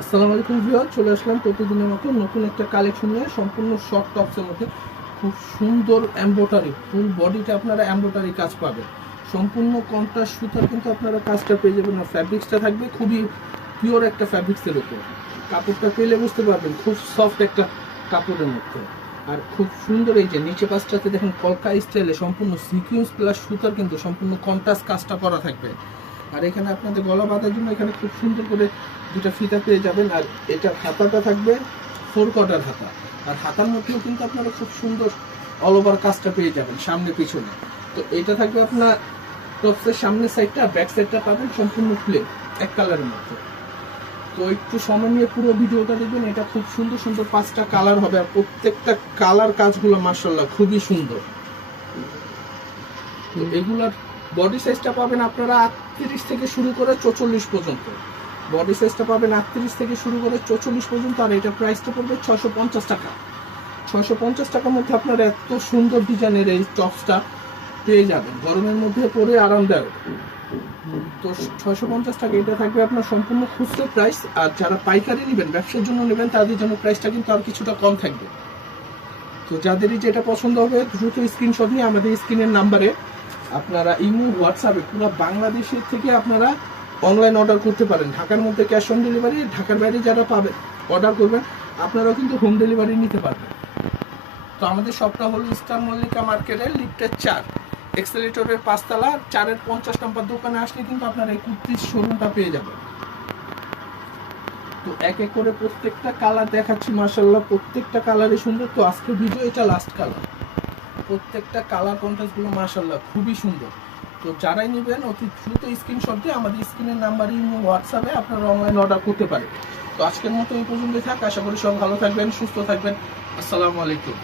আসসালামু আলাইকুম ভিউয়ার, চলে আসলাম প্রতিদিনের মতো নতুন একটা কালেকশন নিয়ে। সম্পূর্ণ শর্ট টপসের মধ্যে খুব সুন্দর এমব্রয়ডারি, ফুল বডিতে আপনারা এমব্রয়ডারি কাজ পাবেন। সম্পূর্ণ কন্ট্রাস্ট সুতার কিন্তু আপনারা কাজটা পেয়ে যাবেন। আর ফ্যাব্রিক্সটা থাকবে খুবই পিওর একটা ফ্যাব্রিক্সের উপর। কাপড়টা পেলে বুঝতে পারবেন খুব সফট একটা কাপড়ের মধ্যে। আর খুব সুন্দর এই যে নিচে পাশটাতে দেখেন কলকা স্টাইলে সম্পূর্ণ সিকুয়েন্স প্লাস সুতার কিন্তু সম্পূর্ণ কন্ট্রাস্ট কাজটা করা থাকবে। আর এখানে আপনাদের গলা বাঁধার জন্য এখানে খুব সুন্দর করে দুটা ফিতা পেয়ে যাবেন। আর এটার হাতাটা থাকবে 4 কোয়ার্টার হাতা। আর হাতার মধ্যেও কিন্তু আপনারা খুব সুন্দর অল ওভার কাজটা পেয়ে যাবেন সামনে পিছনে। তো এটা থাকবে আপনার টপসের সামনের সাইডটা, ব্যাক সাইডটা পাবেন সম্পূর্ণ প্লেন এক কালারের মধ্যে। তো একটু সময় নিয়ে পুরো ভিডিওটা দেখবেন। এটা খুব সুন্দর সুন্দর 5টা কালার হবে। আর প্রত্যেকটা কালার কাজগুলো মাশাআল্লাহ খুবই সুন্দর। তো এগুলার বডি সাইজটা পাবেন আপনারা 38 থেকে শুরু করে 44 পর্যন্ত। বডি সাইজটা পাবেন 38 থেকে শুরু করে 44 পর্যন্ত। আর এটা প্রাইসটা পড়বে 650 টাকা। 650 টাকার মধ্যে আপনারা এত সুন্দর ডিজাইনের এই টপসটা পেয়ে যাবেন, গরমের মধ্যে পরে আরামদায়ক। তো 650 টাকা এটা থাকবে আপনার সম্পূর্ণ খুচরো প্রাইস। আর যারা পাইকারি নেবেন, ব্যবসার জন্য নেবেন, তাদের জন্য প্রাইসটা কিন্তু আর কিছুটা কম থাকবে। তো যাদেরই যেটা পছন্দ হবে দ্রুত স্ক্রিনশট নিয়ে আমাদের স্ক্রিনের নাম্বারে আপনারা ইমো হোয়াটসঅ্যাপে পুরো বাংলাদেশের থেকে আপনারা অনলাইন অর্ডার করতে পারেন। ঢাকার মধ্যে ক্যাশ অন ডেলিভারি, ঢাকার বাইরে যারা পাবেন অর্ডার করবেন আপনারাও কিন্তু হোম ডেলিভারি নিতে পারবেন। তো আমাদের শপটা হলো ইস্টার্ন মল্লিকা মার্কেটের লিফটের 4, এক্সেলেটরের 5তলা, 4-এর 50 নম্বর দোকানে আসলে কিন্তু আপনারা এই কুর্তির শোরুমটা পেয়ে যাবেন। তো এক এক করে প্রত্যেকটা কালার দেখাচ্ছি, মাশাআল্লাহ প্রত্যেকটা কালারই সুন্দর। তো আজকের ভিডিও এটা লাস্ট কালার। প্রত্যেকটা কালার কন্ট্রাস্টগুলো মাশাআল্লাহ খুবই সুন্দর। তো যারাই নেবেন অতি দ্রুত স্ক্রিনশট দিয়ে আমাদের স্ক্রিনের নাম্বারে হোয়াটসঅ্যাপে আপনারা অনলাইন অর্ডার করতে পারেন। তো আজকের মতো এই পর্যন্তই থাক। আশা করি সব ভালো থাকবেন, সুস্থ থাকবেন। আসসালামু আলাইকুম।